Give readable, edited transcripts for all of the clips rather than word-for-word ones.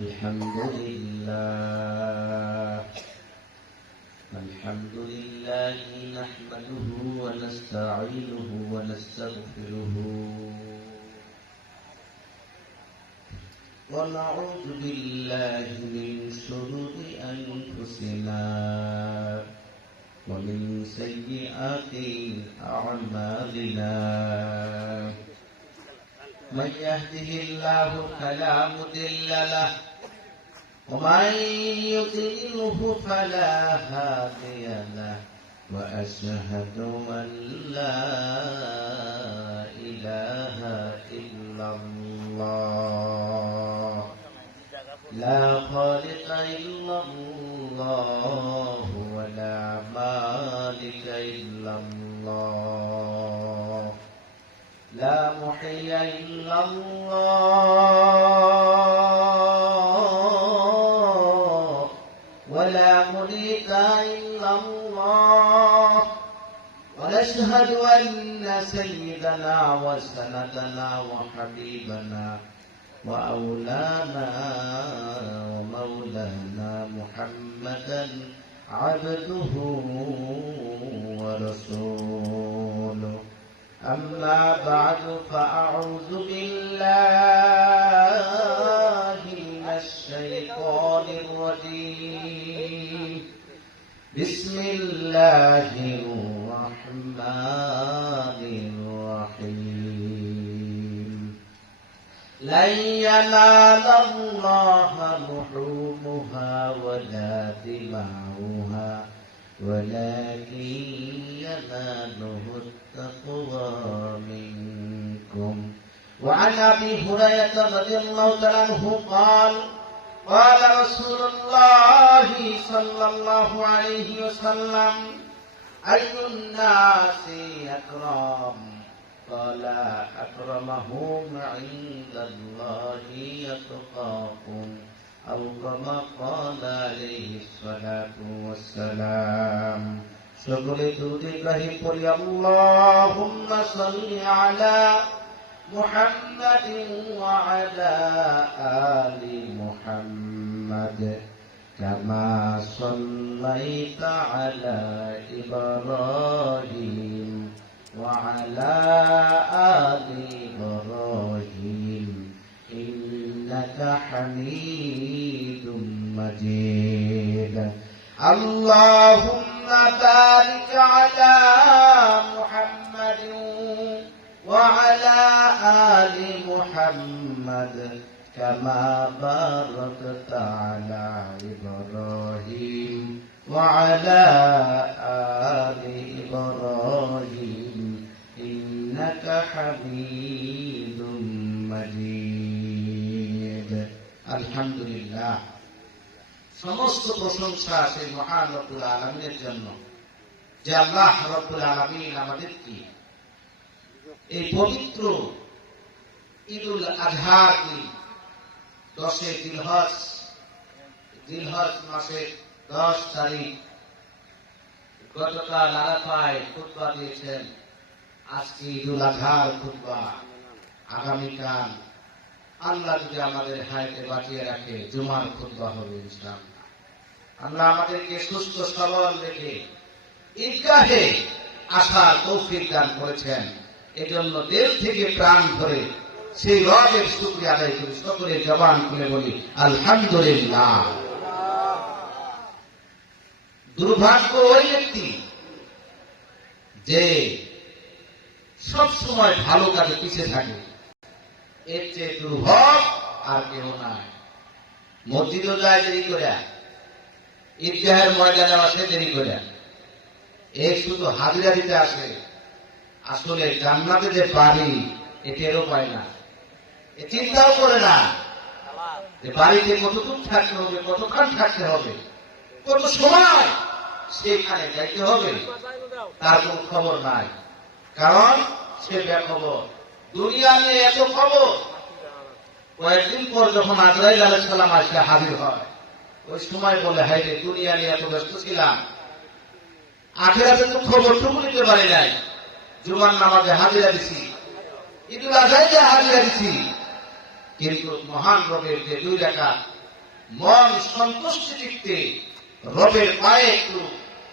الحمد لله نحمده ونستعينه ونستغفره ونعوذ بالله من شرور أنفسنا ومن سيئات أعمالنا من يهده الله فلا مضل له ومن يضلله فلا هادي له وأشهد أن لا إله إلا الله لا خالق إلا الله ولا مالك إلا الله لا محيي إلا الله ولا مميت إلا الله ونشهد أن سيدنا وسندنا وحبيبنا وأولانا ومولانا محمدا عبده ورسوله أما بعد فأعوذ بالله من الشيطان الرجيم بسم الله الرحمن الرحيم لن ينال الله لحومها ولا دماؤها ولكن يناله التقوى منكم. وعن أبي هريرة رضي الله تعالى عنه قال قال رسول الله صلى الله عليه وسلم أي الناس أكرم قال أكرمهم عند الله يتقاكم أو كما قال عليه الصلاة والسلام. সকলে দুরূদ ইব্রাহিম পড়ি আল্লাহুম্মা সাল্লি আলা মুহাম্মাদিন ওয়া আলা আলি মুহাম্মাদ কামা সাল্লাইতা আলা ইব্রাহিম ওয়া আলা আলি ইব্রাহিম ইন্নাকা হামিদুম মাজিদ. আল্লাহুম্মা বারিক আলা মুহাম্মাদিন ওয়া আলা আলি মুহাম্মাদ কামা বারাকতা আলা ইব্রাহিম ওয়া আলা আলি ইব্রাহিম ইন্নাকা হামিদুম মাজিদ. আলহামদুলিল্লাহ, সমস্ত প্রশংসা সেই মহান রব্বুল আলামিনের জন্য যে আল্লাহ রব্বুল আলামিন আমাদেরকে এই পবিত্র ঈদুল আজহার দিন 10 জিলহজ মাসের 10 তারিখ গতকাল আরাফায় খুতবা দিয়েছেন। আজকে ঈদুল আজহার খুতবা, আগামীকাল আল্লাহ যদি আমাদের হায়াতে বাঁচিয়ে রাখে জুমার খুতবা হবে ইনশাআল্লাহ। আল্লাহ আমাদেরকে সুস্থ সবল রেখে ঈদগাহে আসার তৌফিক দান করেছেন। এজন্য দিল থেকে প্রাণ ভরে সেই রবের শুকরিয়া আদায় করি, সকলে জবান খুলে বলি আলহামদুলিল্লাহ। দুর্ভাগ্য ওই ব্যক্তি যে সব সময় ভালো কাজে পিছিয়ে থাকে, এর চেয়ে দুর্ভোগ আর কেউ নাই। মসজিদও যায় দেরি করে, ঈদগাহের ময়দানে আসে দেরি করে, এই শুধু হাজিরা দিতে আসে, আসলে জান্নাতে যে বাড়ি এটেরও পায় না, এ চিন্তাও করে না যে বাড়িতে কতটুকু থাকতে হবে, কতক্ষণ থাকতে হবে, কত সময় সেখানে যাইতে হবে, তার কোন খবর নাই। কারণ সে বেখবর, দুনিয়া নিয়ে এত খবর। কয়েকদিন পর যখন আজরাইল আলাইহিস সালাম আসলে হাজির হয়, ওই সময় বলে হায় রে, দুনিয়া নিয়ে এত ব্যস্ত ছিলাম, আখিরাতের তো খবরটুকু নিতে পারি নাই। জুমার নামাজে হাজিরা দিছি, ঈদুল আজহায় হাজিরা দিছি, কিন্তু মহান রবের যে 2 রাকাত মন সন্তুষ্টি চিত্তে রবের পায়ে একটু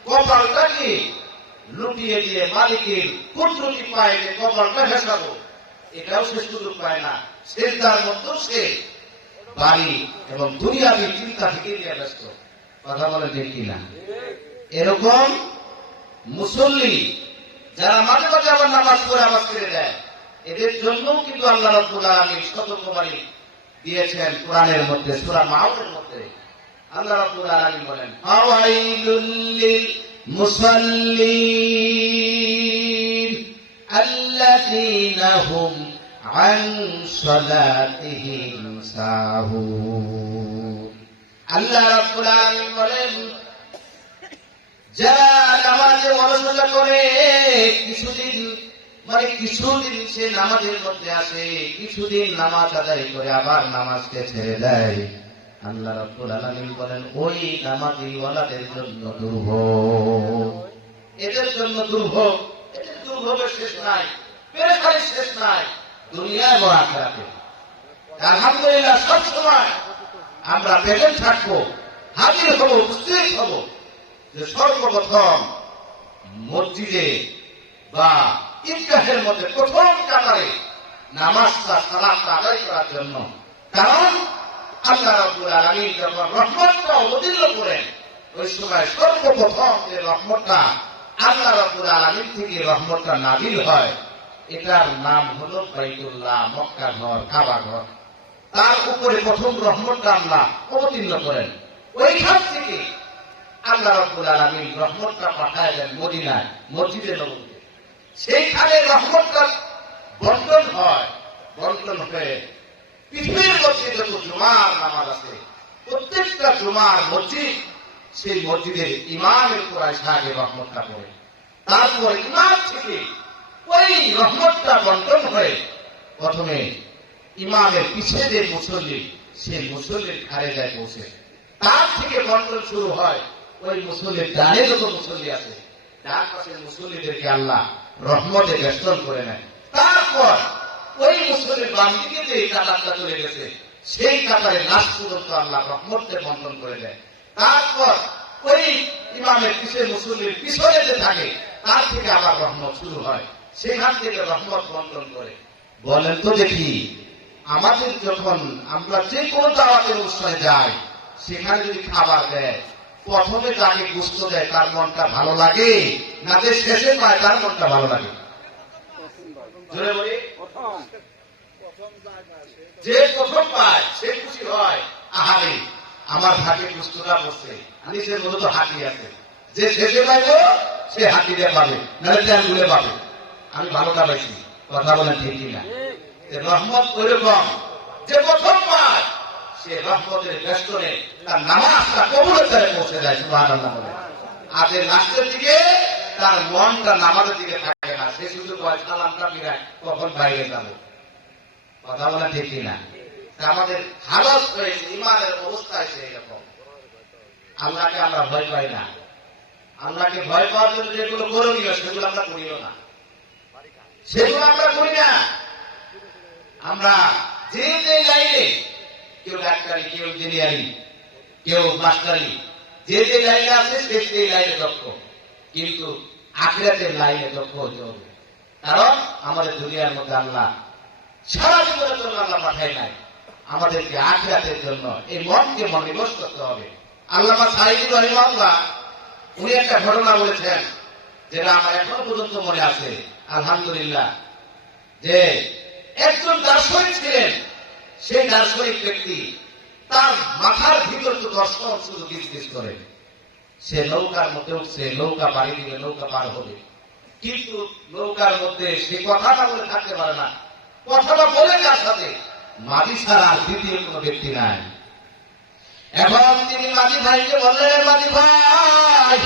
কপালটাকে লুটিয়ে দিয়ে মালিকের কুদরতি পায়ে যে কপালটা ঘেঁষাবো, এটাও সে সুযোগ পায় না। সেজদার মধ্যেও সে বাড়ি এবং দুনিয়াবি চিন্তা থেকে নিয়ে ব্যস্ত। কথা বলে ঠিক কিনা? এরকম মুসল্লি যারা মাঝে মাঝে আবার নামাজ পড়ে আবার ছেড়ে দেয়, এদের জন্য কিন্তু আল্লাহ রাব্বুল আলামিন সতর্কবাণী দিয়েছেন কোরআনের মধ্যে, সূরা মাউনের মধ্যে। আল্লাহ রাব্বুল আলামিন বলেন, ফাওয়াইলুল লিল মুসাল্লিন আল্লাযীনা হুম আন সালাতিহিম সাহুন। আল্লাহ রাব্বুল আলামিন বলেন, যারা নামাজে অলসতা করে, কিছুদিন সে নামাজের মধ্যে আসে, কিছুদিন নামাজ আদায় করে আবার নামাজকে ছেড়ে দেয়, আল্লাহ রাব্বুল আলামিন বলেন ওই নামাজি ওয়ালাদের জন্য দুর্ভোগ, এদের জন্য দুর্ভোগ। এদের দুর্ভোগের শেষ নাই, পেরেশানির শেষ নাই, দুনিয়া এবং আখিরাতে। আলহামদুলিল্লাহ সব সময় আমরা প্রেজেন্ট থাকবো, হাজির হব, উপস্থিত হব যে সর্বপ্রথম মসজিদে বা ঈদগাহের মধ্যে প্রথম কাতারে নামাজটা সালাতটা আদায় করার জন্য। কারণ আল্লাহ রাব্বুল আলামিন যখন রহমতটা অবতীর্ণ করেন, ওই সময় সর্বপ্রথম যে রহমতটা আল্লাহ রাব্বুল আলামিন থেকে রহমতটা নাযিল হয়, এটার নাম হলো বাইতুল্লাহ, মক্কা ঘর, কাবা ঘর। তার উপরে প্রথম রহমতটা আল্লাহ অবতীর্ণ করেন। ওইখান থেকে আল্লাহ রাব্বুল আলামিন রহমতটা পাঠায় দেন মদিনায়, মসজিদে নববীতে। সেইখানে রহমতটা বন্টন হয়, বন্টন হয়ে পৃথিবীর মধ্যে যত জুমার নামাজ আছে, প্রত্যেকটা জুমার মসজিদ, সেই মসজিদের ইমামের উপর আইসা আগে রহমতটা পড়ে। তারপর ইমাম থেকে ওই রহমতটা বন্টন হয়ে প্রথমে ইমামের পিছে যে মুসল্লি, সেই মুসল্লির ঘাড়ে যায় পৌঁছে। তার থেকে বন্টন শুরু হয় ওই মুসল্লির ডানে যত মুসল্লি আছে, ডান পাশের মুসল্লিদেরকে আল্লাহ রহমতে বেষ্টন করে নেয়। তারপর ওই মুসল্লির বাম দিকে যে কাতারটা চলে গেছে, সেই কাতারে লাস্ট পর্যন্ত আল্লাহ রহমতে বন্টন করে দেয়। তারপর ওই ইমামের পিছের মুসল্লির পিছনে যে থাকে, তার থেকে আবার রহমত শুরু হয়, সেখান থেকে রহমত বন্টন করে। বলেন তো দেখি, আমাদের যখন আমরা যে কোনো দাওয়াতের অনুষ্ঠানে যাই, সেখানে যদি খাবার দেয়, প্রথমে যাকে গুস্ত দেয় তার মনটা ভালো লাগে না যে শেষে পায় তার মনটা ভালো লাগে? জোরে বলি, যে প্রথম পায় সে খুশি হয়, আহারে আমার ভাগে গুস্তটা বসছে, নিচের মধ্যে তো হাতি আছে, যে শেষে পাইব সে হাতি দিয়ে পাবে, নাহলে তেল গুলে পাবে, আমি ভালোটা পাইছি। কথা বলেন ঠিক কিনা? রহমত ওইরকম, যে প্রথম পায় সে রহমতের বেষ্টনে তার নামাজটা কবুলের দ্বারে পৌঁছে যায়, সুবহানাল্লাহ বলে। আর যে লাস্টের দিকে তার মনটা নামাজের দিকে থাকে না, সে শুধু কয় সালামটা ফিরায় কখন বাইরে যাবো। কথা বলা ঠিক কিনা? আমাদের হালত হয়েছে, ইমানের অবস্থা হয়েছে এরকম। আল্লাহকে আমরা ভয় পাই না। আল্লাহকে ভয় পাওয়ার জন্য যেগুলো করণীয় সেগুলো আমরা করিও না, সেগুলো আমরা করি না। আমরা যে যে লাইনে, কেউ ডাক্তারি, কেউ ইঞ্জিনিয়ারিং, কেউ মাস্টারি, যে যে লাইনে আছে সে সেই লাইনে দক্ষ, কিন্তু আখিরাতের লাইনে দক্ষ হতে হবে। কারণ আমাদের দুনিয়ার মধ্যে আল্লাহ সারা জীবনের জন্য আল্লাহ পাঠায় নাই, আমাদেরকে আখিরাতের জন্য এই মনকে মনোনিবেশ করতে হবে। আল্লামা সাঈদী রাহিমাহুল্লাহ উনি একটা ঘটনা বলেছেন, যেটা আমার এখনো পর্যন্ত মনে আছে, আলহামদুলিল্লাহ, যে একজন দার্শনিক ছিলেন। সেই দার্শনিক ব্যক্তি তার মাথার ভিতর তো দর্শন শুধু গিজগিজ করে। সে নৌকার মধ্যে উঠছে, নৌকা পাড়ি দিবে, নৌকা পার হবে, কিন্তু নৌকার মধ্যে সে কথাটা বলে থাকতে পারে না। কথাটা বলে যার সাথে মাঝি ছাড়া আর দ্বিতীয় কোনো ব্যক্তি নাই। এখন তিনি মাঝি ভাইকে বললেন, মাঝি ভাই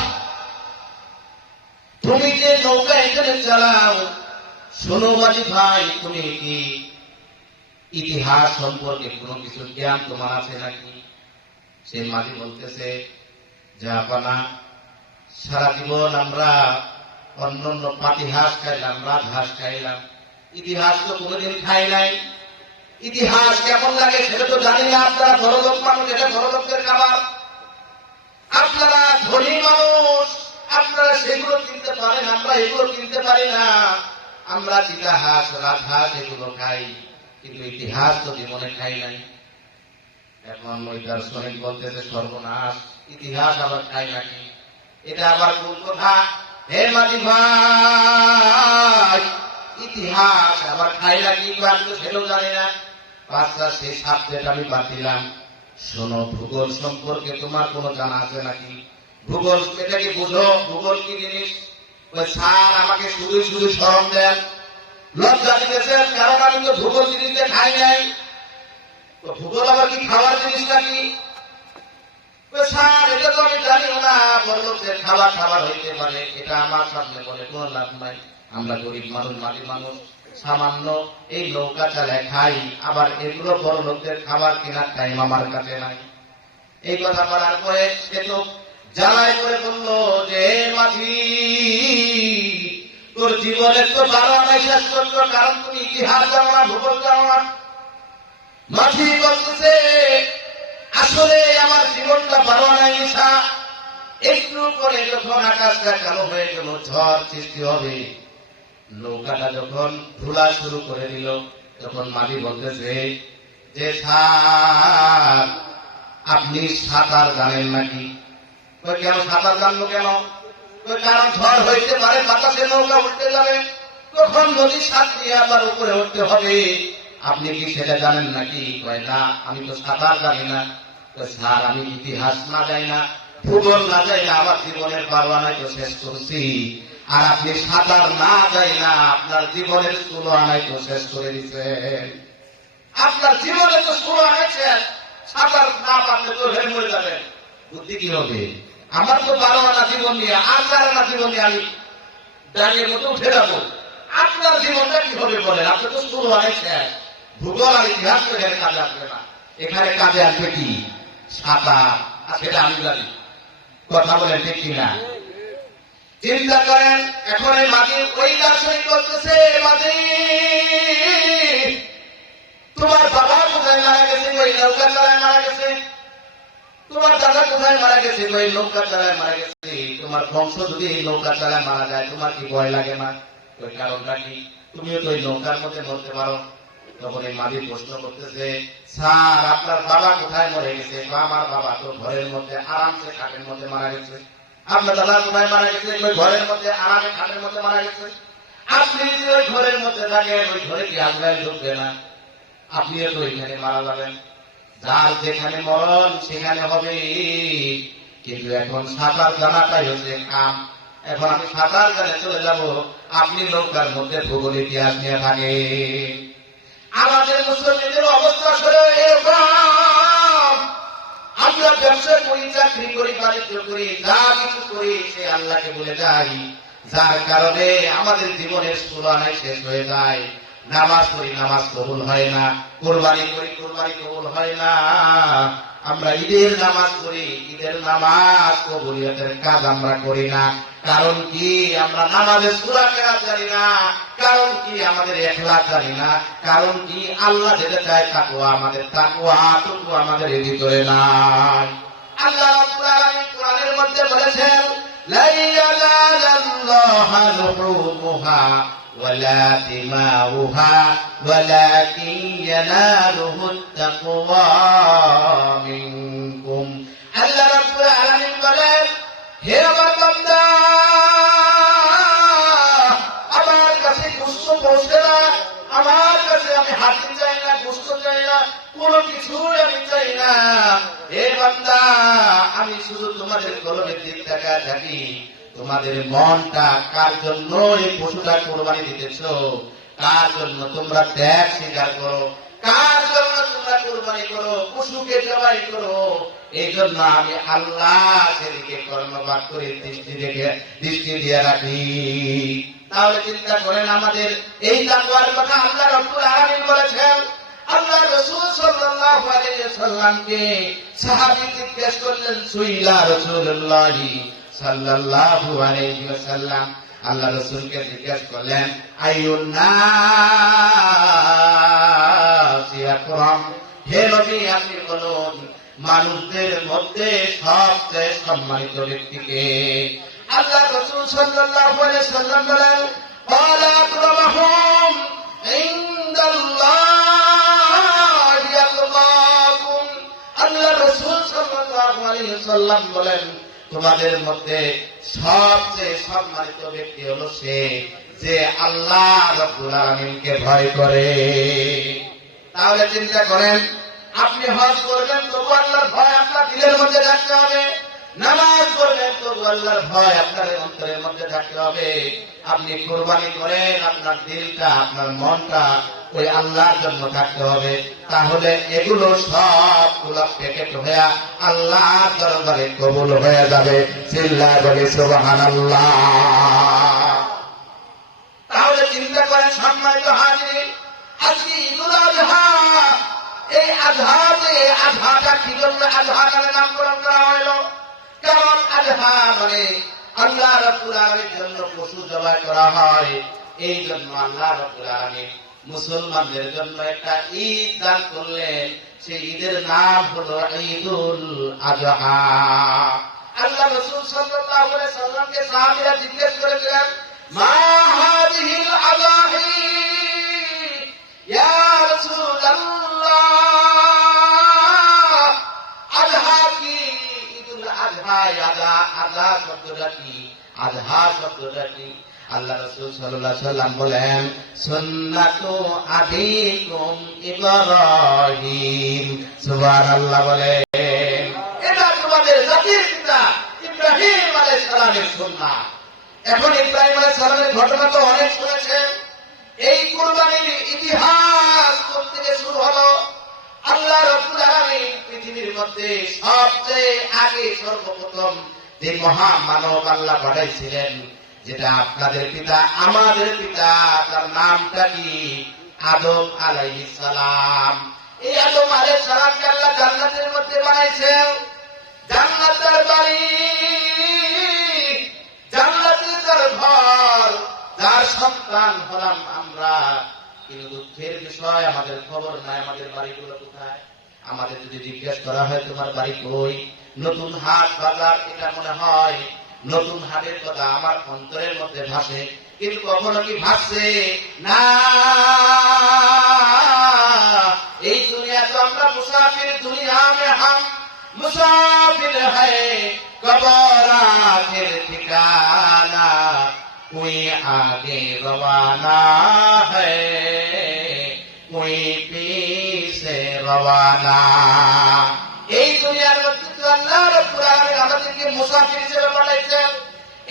তুমি যে নৌকা এখানে চালাও, শোনো মাঝি ভাই, তুমি কি ইতিহাস সম্পর্কে কোনো কিছু জ্ঞান তোমার আছে নাকি? সে মাঝি বলতেছে, জাপানা সারা জীবন আমরা অন্যান্য পাতিহাস খাইলাম, রাজহাঁস খাইলাম, ইতিহাস তো কোনোদিন খাই নাই। ইতিহাস কেমন লাগে সেটা তো জানি না। আপনারা বড়লোক মানুষ, এটা বড়লোকদের খাবার। আপনারা ধনী মানুষ, আপনারা সেগুলো কিনতে পারেন, আমরা এগুলো কিনতে পারি না। আমরা চিতাহাস, রাজহাঁস এগুলো খাই, কিন্তু ইতিহাস তো জীবনে খাই নাই। এখন ওই দার্শনিক বলতেছে সর্বনাশ, ইতিহাস আবার খাই নাকি? এটা আবার কোন কথা? হে মাঝি ভাই, ইতিহাস আবার খাই নাকি? আমি তো সেটাও জানি না। বাচ্চা সেই সাবজেক্ট আমি বাদ দিলাম। শোনো, ভূগোল সম্পর্কে তোমার কোনো জানা আছে নাকি? ভূগোল এটা কি বুঝো? ভূগোল কি জিনিস? ওই স্যার আমাকে শুধু শুধু স্মরণ দেন, লজ্জা দিতেছেন, কারণ আমি তো ভূগোল জিনিসটা খাই নাই। তো ভূগোল আবার কি খাওয়ার জিনিস নাকি? স্যার এটা তো আমি জানিও না, বড়লোকদের খাবার খাবার হইতে পারে, এটা আমার সামনে বলে কোনো লাভ নাই। আমরা গরিব মানুষ, মাটি মানুষ, সামান্য এই নৌকা চালায় খাই, আবার এগুলো বড়লোকদের খাবার কেনার টাইম আমার কাছে নাই। এই কথা বলার পরে সে তো জ্বালায় করে বললো যে মাঝি, তোর জীবনের তো 12 আনাই শেষ করছো, কারণ তুমি ইতিহাস জানো না, ভূগোল জানো না। মাঝি বলতেছে আসলে আমার জীবনটা 12 আনাই নিশা। একটু পরে যখন আকাশটা কালো হয়ে গেল, ঝড় সৃষ্টি হবে, নৌকাটা যখন ধুলা শুরু করে দিল, তখন মাঝি বলতেছে যে স্যার আপনি সাঁতার জানেন নাকি? কেন সাঁতার জানবো কেন? কারণ ঝড় হইতে পারে, বাতাসে নৌকা উঠতে যাবে, তখন নদীর সাথ দিয়ে আবার উপরে উঠতে হবে, আপনি কি সেটা জানেন নাকি? কয় না, আমি তো সাঁতার জানি না। স্যার আমি ইতিহাস না যাই না, ভূগোল না যাই না, আমার জীবনের 12 আনাই তো শেষ করছি, আর আপনি সাঁতার না যাই না, আপনার জীবনের 16 আনাই তো শেষ করে দিচ্ছেন। আপনার জীবনে তো 16 আনাই শেষ, সাঁতার না পারলে তো হেরে মরে যাবেন। বুদ্ধি কি হবে? আমার তো 12 আনা জীবন নিয়ে, আর 4 আনা জীবন নিয়ে আমি ডাঙের মতো উঠে যাবো। আপনার জীবনটা কি হবে বলেন? আপনি তো 16 আনাই শেষ। ভূগোল আর ইতিহাস তো এখানে কাজে আসবে না। এখানে কাজে আসবে কি? সাঁতার। আর সেটা আমি জানি। কথা বলেন ঠিক কিনা? চিন্তা করেন, এখন এই মাঝি ওই দার্শনিক বলতেছে, মাঝি তোমার বাবা কোথায় মারা গেছে? ওই নৌকা চালায় মারা গেছে। তোমার দাদা কোথায় মারা গেছে? ওই নৌকা চালায় মারা গেছে। তোমার বংশ যদি এই নৌকা চালায় মারা যায়, তোমার কি ভয় লাগে না? ওই কারণটা কি? তুমিও তো ওই নৌকার মধ্যে মরতে পারো। তখন এই মাঝি প্রশ্ন করতেছে, স্যার আপনার বাবা কোথায় মরে গেছে? আমার বাবা তো ঘরের মধ্যে আরামসে খাটের মধ্যে মারা গেছে। আপনার দাদা কোথায় মারা গেছে? ওই ঘরের মধ্যে আরামে খাটের মধ্যে মারা গেছে। আপনি যদি ওই ঘরের মধ্যে থাকেন, ওই ঘরে কি আজরাইল ঢুকবে না? আপনিও তো ওইখানে মারা যাবেন। যার যেখানে মরণ সেখানে হবে। কিন্তু এখন সাঁতার জানাটাই হচ্ছে কাম। এখন আমি সাঁতার জানে চলে যাব, আপনি নৌকার মধ্যে ভূগোল ইতিহাস নিয়ে থাকে। আমাদের মুসলিমদের অবস্থা আসলে এরকম। আমরা ব্যবসা করি, চাকরি করি, বাণিজ্য করি, যা কিছু করি সে আল্লাহকে বলে যাই, যার কারণে আমাদের জীবনের 16 আনাই শেষ হয়ে যায়। নামাজ পড়ি, নামাজ কবুল হয় না। কোরবানি করি, কোরবানি কবুল হয় না। আমরা ঈদের নামাজ পড়ি, ঈদের নামাজ কবুলিয়তের কাজ আমরা করি না। কারণ কি? আমরা নামাজের সূরা কেরাত জানি না। কারণ কি? আমাদের ইখলাস জানি না। কারণ কি? আল্লাহ যেটা চায় তাকওয়া, আমাদের তাকওয়াটুকু আমাদের ভিতরে নাই। আল্লাহ রাব্বুল আলামিন কোরআনের মধ্যে বলেছেন, লা ইয়ালাল্লাহু লুহুমুহা ওয়ালা দিমাউহা ওয়ালাকিন ইয়ানালুহুত তাকওয়া মিনকুম। আল্লাহ রাব্বুল আলামিন বলেন, হে আমার বান্দা, আমার কাছে গোশত পৌঁছে না, আমার কাছে আমি হাতি চাই না, গোশত চাই না, কোনো কিছুই আমি চাই না। হে বান্দা, আমি শুধু তোমাদের কলমের দিক তাকায় থাকি। তোমাদের মনটা কার জন্য এই পশুটা কোরবানি দিতেছ? কার জন্য তোমরা ত্যাগ স্বীকার করো? কার জন্য তোমরা কোরবানি করো, পশুকে জবাই করো? এই জন্য আমি আল্লাহ সেদিকে কর্ণপাত করে দৃষ্টি দিয়ে রাখি। তাহলে চিন্তা করেন, আমাদের এই তাকওয়ার কথা আল্লাহ রাব্বুল আলামিন বলেছেন। আল্লাহ রাসূল সাল্লাল্লাহু আলাইহি ওয়াসাল্লামকে সাহাবী জিজ্ঞেস করলেন, সুইলা রাসূলুল্লাহ সাল্লাল্লাহু আলাইহি ওয়াসাল্লাম, আল্লাহ রাসূলকে জিজ্ঞেস করলেন, আইয়ুন নাসি আকরাম, হে নবী আপনি বলুন মানুষদের মধ্যে সবচেয়ে সম্মানিত ব্যক্তিকে? আল্লাহ রাসূল সাল্লাল্লাহু আলাইহি ওয়াসাল্লাম বলেন ক্বালা আকরামুহুম ইনদাল্লাহি আতকাকুম। আল্লাহ রাসূল সাল্লাল্লাহু আলাইহি ওয়াসাল্লাম বলেন তোমাদের মধ্যে সবচেয়ে সম্মানিত ব্যক্তি হলো সে যে আল্লাহ রাব্বুল আলামিনকে ভয় করে। তাহলে চিন্তা করেন, আপনি হজ করবেন তবু আল্লাহর ভয় আপনার দিলের মধ্যে রাখতে হবে, নামাজ পড়বেন তবু আল্লাহর ভয় আপনার অন্তরের মধ্যে থাকতে হবে। আপনি কুরবানি করেন, আপনার দিলটা আপনার মনটা ওই আল্লাহর জন্য থাকতে হবে। তাহলে এগুলো সবগুলো প্যাকেট হয়ে আল্লাহর দরবারে কবুল হয়ে যাবে। চিল্লায় বলি সুবহানাল্লাহ। তাহলে চিন্তা করেন সম্মানিত হাজির, আজকে ঈদুল আযহা, এই আযহাটা কি জন্য আযহা নামে নামকরণ করা হইল? কারণ আযহা মানে আল্লাহ রাব্বুল আলামিনের জন্য পশু জবাই করা হয়। এই জন্য আল্লাহ রাব্বুল আলামিন মুসলমানদের জন্য একটা ঈদ দান করলেন, সেই ঈদের নাম হলো ঈদুল আযহা। আল্লাহ রাসূল সাল্লাল্লাহু আলাইহি সাল্লামকে সাহাবীরা জিজ্ঞেস করেছিলেন মা হাযিহিল আযাহি ইয়া রাসূলুল্লাহ, আযহা কি, ঈদুল আযহা, আযহা শব্দটা কি, আযহা শব্দটা কি? আল্লাহ রাসূল সাল্লাল্লাহু আলাইহি সাল্লাম বলেন সুন্নাতু আবিকুম ইব্রাহিম। সুবহানাল্লাহ বলেন, এটা তোমাদের জাতির পিতা ইব্রাহিম আলাইহিস সালামের সুন্নাত। এখন ইব্রাহিম আলাইহিস সালামের ঘটনা তো অনেক শুনেছেন। এই কুরবানির ইতিহাস কোথা থেকে শুরু হলো? আল্লাহ রাব্বুল আলামিন পৃথিবীর মধ্যে সবচেয়ে আগে সর্বপ্রথম যে মহামানব আল্লাহ পাঠাইছিলেন, যেটা আপনাদের পিতা আমাদের পিতা, তার নামটা কি? আদম আলাইহিস সালাম। এই আদম আলাইহিস সালামকে আল্লাহ জান্নাতের মধ্যে বানাইছেন, জান্নাতের বাড়ি, জান্নাতের তার ঘর, যার সন্তান হলাম আমরা। কিন্তু দুঃখের বিষয় আমাদের খবর নাই আমাদের বাড়িগুলো কোথায়। আমাদের যদি জিজ্ঞেস করা হয় তোমার বাড়ি কই, নতুন হাট বাজার, এটা মনে হয় নতুন হাটের কথা আমার অন্তরের মধ্যে ভাসে, কিন্তু কখনো কি ভাসছে না? এই দুনিয়া তো আমরা মুসাফির, দুনিয়া মে হাম মুসাফির হ্যায়, কবর আখির ঠিকানা, কোই আগে রওয়ানা হ্যায়, কোই পিছে রওয়ানা। এই দুনিয়ার মধ্যে তো আল্লাহ রাব্বুল আলামিন আমাদেরকে মুসাফির হিসেবে পাঠাইছেন।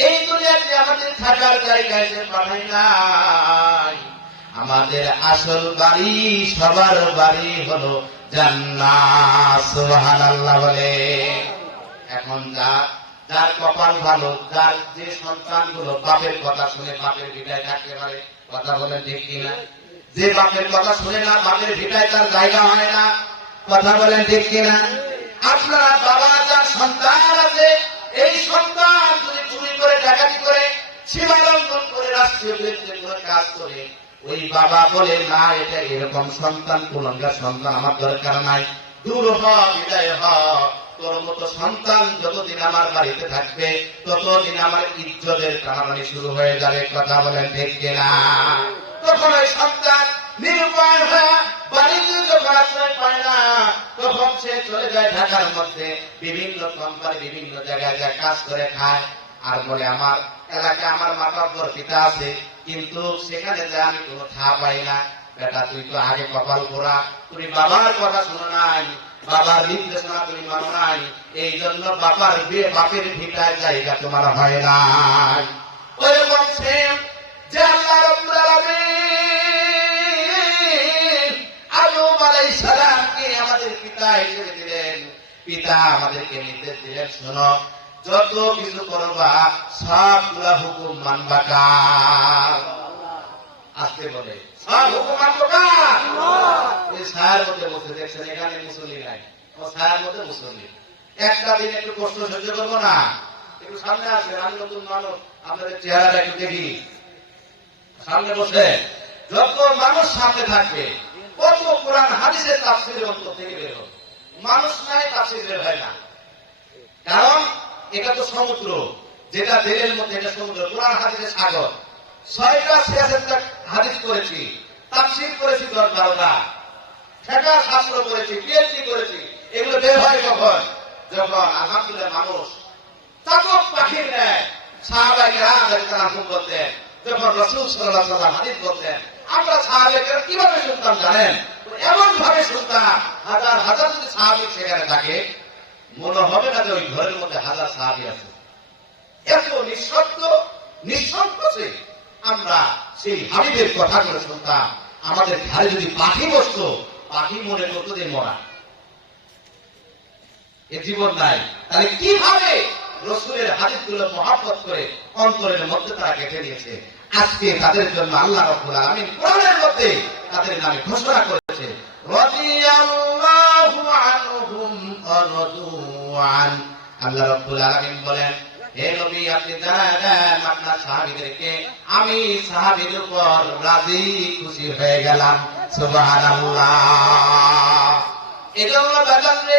এই দুনিয়াতে আমাদের থাকার জায়গা হিসেবে পাঠাই নাই। আমাদের আসল বাড়ি, সবার বাড়ি হলো জান্নাত। সুবহানাল্লাহ বলে। এখন যার কপাল ভালো, যার যে সন্তানগুলো বাপের কথা শুনে বাপের ভিটায় থাকতে পারে, কথা বলেন ঠিক কিনা? যে বাপের কথা শুনে না, বাপের ভিটায় তার জায়গা হয় না, কথা বলেন ঠিক কিনা? আপনারা বাবা যার সন্তান আছে, এই সন্তান যদি চুরি করে, ডাকাতি করে, সীমালঙ্ঘন করে, রাষ্ট্রীয় বিরুদ্ধে কোনো কাজ করে, ওই বাবা বলে না এটা এরকম সন্তান, কুলঙ্গার সন্তান আমার দরকার নাই, দূর হ, বিদায় হ। তোর মতো সন্তান যতদিন আমার বাড়িতে থাকবে ততদিন আমার ইজ্জতের টানাটানি শুরু হয়ে যাবে, কথা বলেন ঠিক কিনা? তখন ওই সন্তান নিরুপায় হয়ে বাড়িতে যখন আশ্রয় পায় না, তখন সে চলে যায় ঢাকার মধ্যে বিভিন্ন কোম্পানি, বিভিন্ন জায়গায় যা কাজ করে খায়, আর বলে আমার এলাকায় আমার মাতাব্বর পিতা আছে, কিন্তু সেখানে যে আমি কোনো ঠা পাই না। বেটা তুই তো আগে কপাল পোড়া, তুমি বাবার কথা শুনো নাই, বাবার নির্দেশনা তুমি মানো নাই, এই জন্য বাপের ভিটায় জায়গা তোমার হয় নাই। ওইরকম সেম যে আল্লাহ রাব্বুল আলামিন আদম আলাইহিস সালামকে আমাদের পিতা হিসেবে দিলেন, পিতা আমাদেরকে নির্দেশ দিলেন শোনো যত কিছু করবা সবগুলা হুকুম মানবা কার? আসতে বলে সব হুকুম মানবো কার? এই ছায়ার মধ্যে বসে দেখছেন, এখানে মুসল্লি নাই, ও ছায়ার মধ্যে মুসল্লি। একটা দিন একটু কষ্ট সহ্য করবো না? একটু সামনে আসবেন, আমি নতুন মানুষ, আপনাদের চেহারাটা একটু দেখি। সামনে বসে যত মানুষ সামনে থাকবে কত কোরআন হাদিসের তাফসীরের অন্তর থেকে বের হয়, মানুষ নাই তাফসীর বের হয় না। কারণ এটা তো সমুদ্র, যেটা জেলের মধ্যে, এটা সমুদ্র, কোরআন হাদিসের সাগর। 6টা সিয়াসের হাদিস করেছি, তাফসীর করেছি 10-12টা, ফিকহ শাস্ত্র করেছি, পিএইচডি করেছি। এগুলো বের হয় কখন? যখন আলহামদুলিল্লাহ মানুষ চাতক পাখির ন্যায় সাহাবায়ে কেরাম রাদিয়াল্লাহু বলতেন, যখন রাসূল সাল্লাল্লাহু আলাইহি ওয়াসাল্লাম হাদিস বলতেন, আমরা সাহাবায়ে কেরাম কিভাবে শুনতাম জানেন? এমন ভাবে শুনতাম, হাজার হাজার যদি সাহাবী সেখানে থাকে, মনে হবে না যে ওই ঘরের মধ্যে হাজার সাহাবী আছে। এত নিঃশব্দ নিঃসংকোচে আমরা সেই হাবিবের কথাগুলো শুনতাম। আমাদের ঘরে যদি পাখি বসতো, পাখি মনে করতো যে মরা, এ জীবন নাই। তাহলে কিভাবে রাসূলের হাদিসগুলো মহব্বত করে অন্তরের মধ্যে তারা গেঁথে দিয়েছে। আজকে তাদের জন্য আল্লাহ রাব্বুল আলামিন কোরআনের মধ্যে তাদের নামে ঘোষণা করেছে, রাদিয়াল্লাহু আনহুম ওয়া রাদু আন। আল্লাহ রাব্বুল আলামিন বলেন, হে নবী, আপনি জানায় দেন আপনার সাহাবীদেরকে আমি সাহাবীদের উপর রাজি খুশি হয়ে গেলাম। সুবহানাল্লাহ। এজন্য বাজারে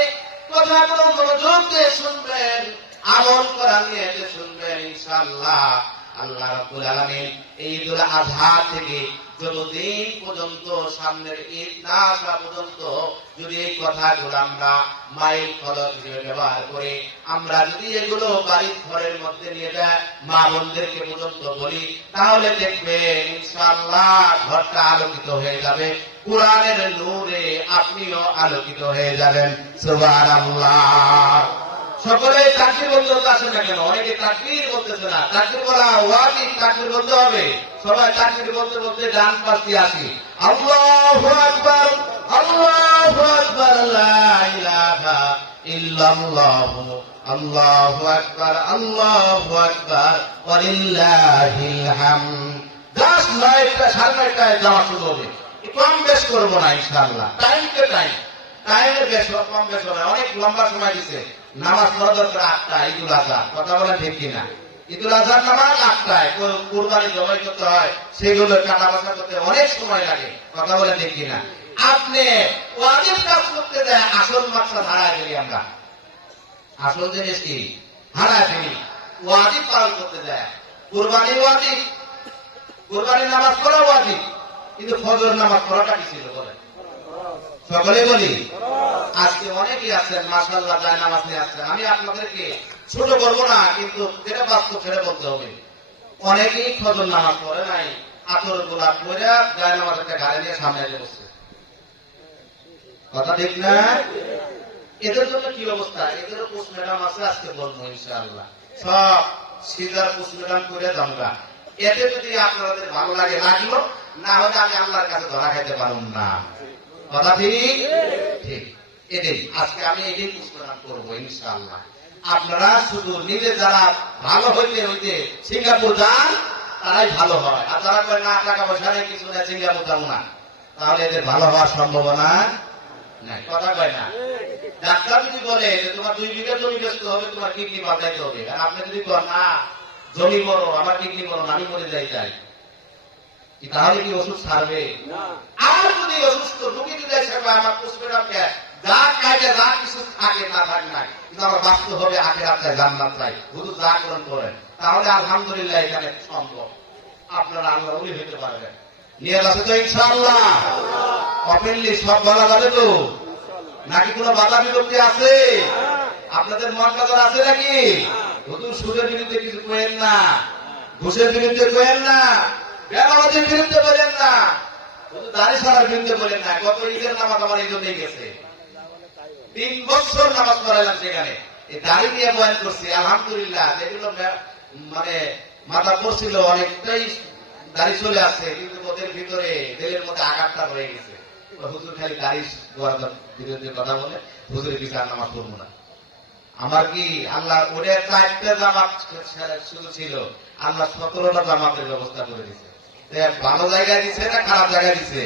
কথাগুলো মনোযোগ দিয়ে শুনবেন, আমল করা নিয়ে শুনবেন ইনশাআল্লাহ। আল্লাহ রাব্বুল আলামিন এই ঈদুল আযহা থেকে যতদিন পর্যন্ত সামনের ঈদ না আসা পর্যন্ত যদি এই কথাগুলো আমরা মাইল ফলক হিসেবে ব্যবহার করি, আমরা যদি এগুলো বাড়ির ঘরের মধ্যে নিয়ে যায় মা বোনদেরকে পর্যন্ত বলি, তাহলে দেখবেন ইনশাআল্লাহ ঘরটা আলোকিত হয়ে যাবে। কোরআনের নূরে আপনিও আলোকিত হয়ে যাবেন। সুবহানাল্লাহ। সকলে তাকবীর বলতে আসেন না কেন? অনেকে তাকবীর বলতেছে না। তাকবীর বলা ওয়াজিব, তাকবীর বলতে হবে। সবাই তাকবীর বলতে বলতে ডান পাশ দিয়ে আসি। আল্লাহু আকবার, আল্লাহু আকবার, লা ইলাহা ইল্লাল্লাহ, আল্লাহু আকবার, আল্লাহু আকবার, ওয়া লিল্লাহিল হামদ। 9টা 9:30টায় যাওয়া শুরু হবে। কম বেশ করবো না ইনশাআল্লাহ। টাইম টু টাইম, টাইমের বেশ কম বেশ হবে। অনেক লম্বা সময় দিছে। নামাজ পড়া দরকার 8টা, ঈদুল আযহা। কথা বলেন ঠিক কিনা? ঈদুল আযহার নামাজ 8টায়। কুরবানি জবাই করতে হয়, সেগুলো কাটা বাছা করতে অনেক সময় লাগে। কথা বলেন ঠিক কিনা? আপনি ওয়াজিব কাজ করতে যায়, আসল মাকসাদ হারায় ফেলি আমরা। আসল জিনিস কি হারায় ফেলি। ওয়াজিব পালন করতে যায়, কুরবানি ওয়াজিব, কুরবানির নামাজ পড়া ওয়াজিব, কিন্তু ফজর নামাজ পড়াটা কি ছিল বলেন? সকলে বলি। আজকে অনেকেই আছেন মাশাআল্লাহ যায় নামাজ নিয়ে আসছেন। আমি আপনাদেরকে ছোট করবো না, কিন্তু যেটা বাস্তব সেটা বলতে হবে। অনেকেই ফজর নামাজ পড়ে নাই, আতর গোলাপ পরে যায় নামাজ একটা গাড়ি নিয়ে সামনে এসে বসছে। কথা ঠিক না? এদের জন্য কি অবস্থা? এদেরও পোস্টম্যাডাম আছে, আজকে বলবো ইনশাআল্লাহ। সব সিজার পোস্টম্যাডাম করে জানবা। এতে যদি আপনাদের ভালো লাগে লাগলো, না হলে আমি আল্লাহর কাছে ধরা খাইতে পারুন না। কথা ঠিক? ঠিক। এটাই আজকে আমি এটাই পোস্টম্যাডাম করবো ইনশাআল্লাহ। আপনারা শুধু নিজে যারা ভালো হইতে হইতে সিঙ্গাপুর যান, তারাই ভালো হয়। আর যারা কয় না টাকা পয়সা নেই, কিছু না, সিঙ্গাপুর যাবো না, তাহলে এদের ভালো হওয়ার সম্ভাবনা নাই। কথা কয় না? ডাক্তার যদি বলে যে তোমার 2 বিঘা জমি বেচতে হবে, তোমার কিডনি বাঁচাইতে হবে, আর আপনি যদি কন না জমি বড়, আমার কিডনি বড়, আমি মরে যাই চাই, তাহলে কি ওষুধ ছাড়বে? আর যদি অসুস্থ রোগী যদি আমার পোস্টম্যাডামকে যা খাইতে যা কিছু থাকে না থাক নাই, কিন্তু আমার বাঁচতে হবে, আখিরাত চাই, জান্নাত চাই, হুজুর যা করেন করেন, তাহলে আলহামদুলিল্লাহ এখানে সম্ভব। আপনারা আল্লাহ ওলি হইতে পারবেন। নিয়ে যাচ্ছে তো ইনশাআল্লাহ? ওপেনলি সব বলা যাবে তো? নাকি কোনো বাধা বিপত্তি আছে? আপনাদের মন কাজর আছে নাকি? হুজুর সুদের বিরুদ্ধে কিছু করেন না, ঘুষের বিরুদ্ধে করেন না, বেনামাজির বিরুদ্ধে বলেন না, দাড়ি ছাড়ার বিরুদ্ধে বলেন না। গত ঈদের নামাজ আমার এই জন্যই গেছে, 3 বছর নামাজ পড়াইলাম সেখানে, এই দাড়ি নিয়ে বয়ান করছি। আলহামদুলিল্লাহ যেগুলো মানে মাথা পড়ছিল অনেকটাই দাড়ি চলে আসছে, কিন্তু ওদের ভিতরে দেহের মধ্যে আঘাতটা রয়ে গেছে। হুজুর খালি দাড়ি বিরুদ্ধে কথা বলে, হুজুরের বিচার নামাজ পড়বো না। আমার কি আল্লাহ ওদের 4টা জামাত শুরু ছিল, আল্লাহ 17টা জামাতের ব্যবস্থা করে দিচ্ছে। ভালো জায়গায় দিচ্ছে না খারাপ জায়গায় দিচ্ছে?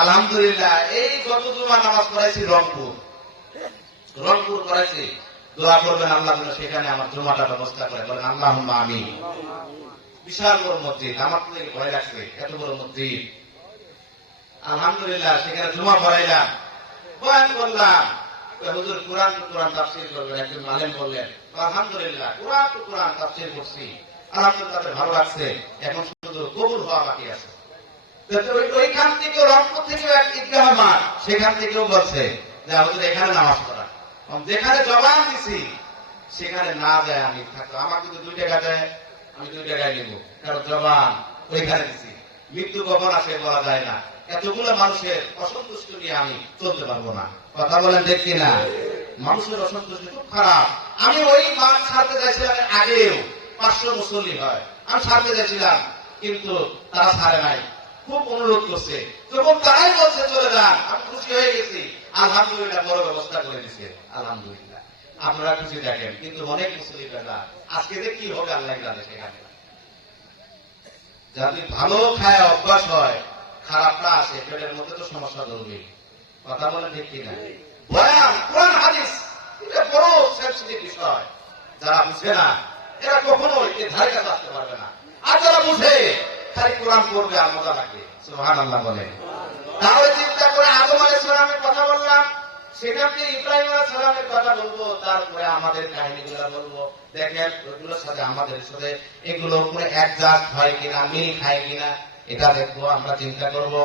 আলহামদুলিল্লাহ। এই গত জুমা নামাজ পড়াইছি রংপুর পড়াইছি। দোয়া করবেন আল্লাহ সেখানে আমার জুমাটা ব্যবস্থা করে। বলেন আল্লাহুম্মা আমিন। বিশাল বড় মসজিদ, আমার তো ভয় লাগছে, এত বড় মসজিদ। আলহামদুলিল্লাহ সেখানে জুমা পড়াইলাম, বয়ান করলাম। হুজুর কোরআন টু কোরআন তাফসীর করবেন, একজন আলেম বললেন। আলহামদুলিল্লাহ কোরআন টু কোরআন তাফসীর করছি, আলহামদুলিল্লাহ তাদের ভালো লাগছে। এখন শুধু কবুল হওয়া বাকি আছে। ওইখান থেকে রংপুর থেকেও এক ঈদগাহ মাঠ, সেখান থেকেও বলছে যে হুজুর এখানে নামাজ পড়া। যেখানে জবান দিছি সেখানে না যায় আমি থাকতো, আমার কিন্তু 2 টাকা দেয়, আমি 2 টাকায় নিব, কারণ জবান ওইখানে দিছি। মৃত্যু কখন আসে বলা যায় না, এতগুলো মানুষের অসন্তুষ্ট নিয়ে আমি চলতে পারবো না। কথা বলেন ঠিক কিনা? মানুষের অসন্তুষ্টি খুব খারাপ। আমি ওই মাঠ ছাড়তে চাইছিলাম, আগেও 500 মুসল্লি হয়, আমি ছাড়তে চাইছিলাম, কিন্তু তারা ছাড়ে নাই, খুব অনুরোধ করছে। যখন তারাই বলছে চলে যান, আমি খুশি হয়ে গেছি। আলহামদুলিল্লাহ বড় ব্যবস্থা করে দিছে, আলহামদুলিল্লাহ। আপনারা খুশি দেখেন, কিন্তু অনেক মুসল্লি বেলা আজকে যে কি হবে আল্লাহ জানে। সেখানে যদি ভালো খায় অভ্যাস হয়, খারাপটা আসে, পেটের মধ্যে তো সমস্যা ধরবে। কথা বলে ঠিক কিনা? বয়ান কোরআন হাদিস এটা বড় সেনসিটিভ বিষয়। যারা বুঝে না এরা কখনোই এর ধারে কাছে আসতে পারবে না। আর যারা বুঝে খালি কোরআন পড়বে আর মজা লাগবে। সুবহানাল্লাহ বলে। তাহলে চিন্তা করে আদম আলাইহিস সালামের কথা বললাম, সেখান থেকে ইব্রাহিম আলাইহিস সালামের কথা বলবো, তারপরে আমাদের কাহিনীগুলো বলবো। দেখেন ওইগুলোর সাথে আমাদের সাথে এগুলোর উপরে অ্যাডজাস্ট হয় কিনা, মিল খায় কিনা, এটা দেখবো, আমরা চিন্তা করবো।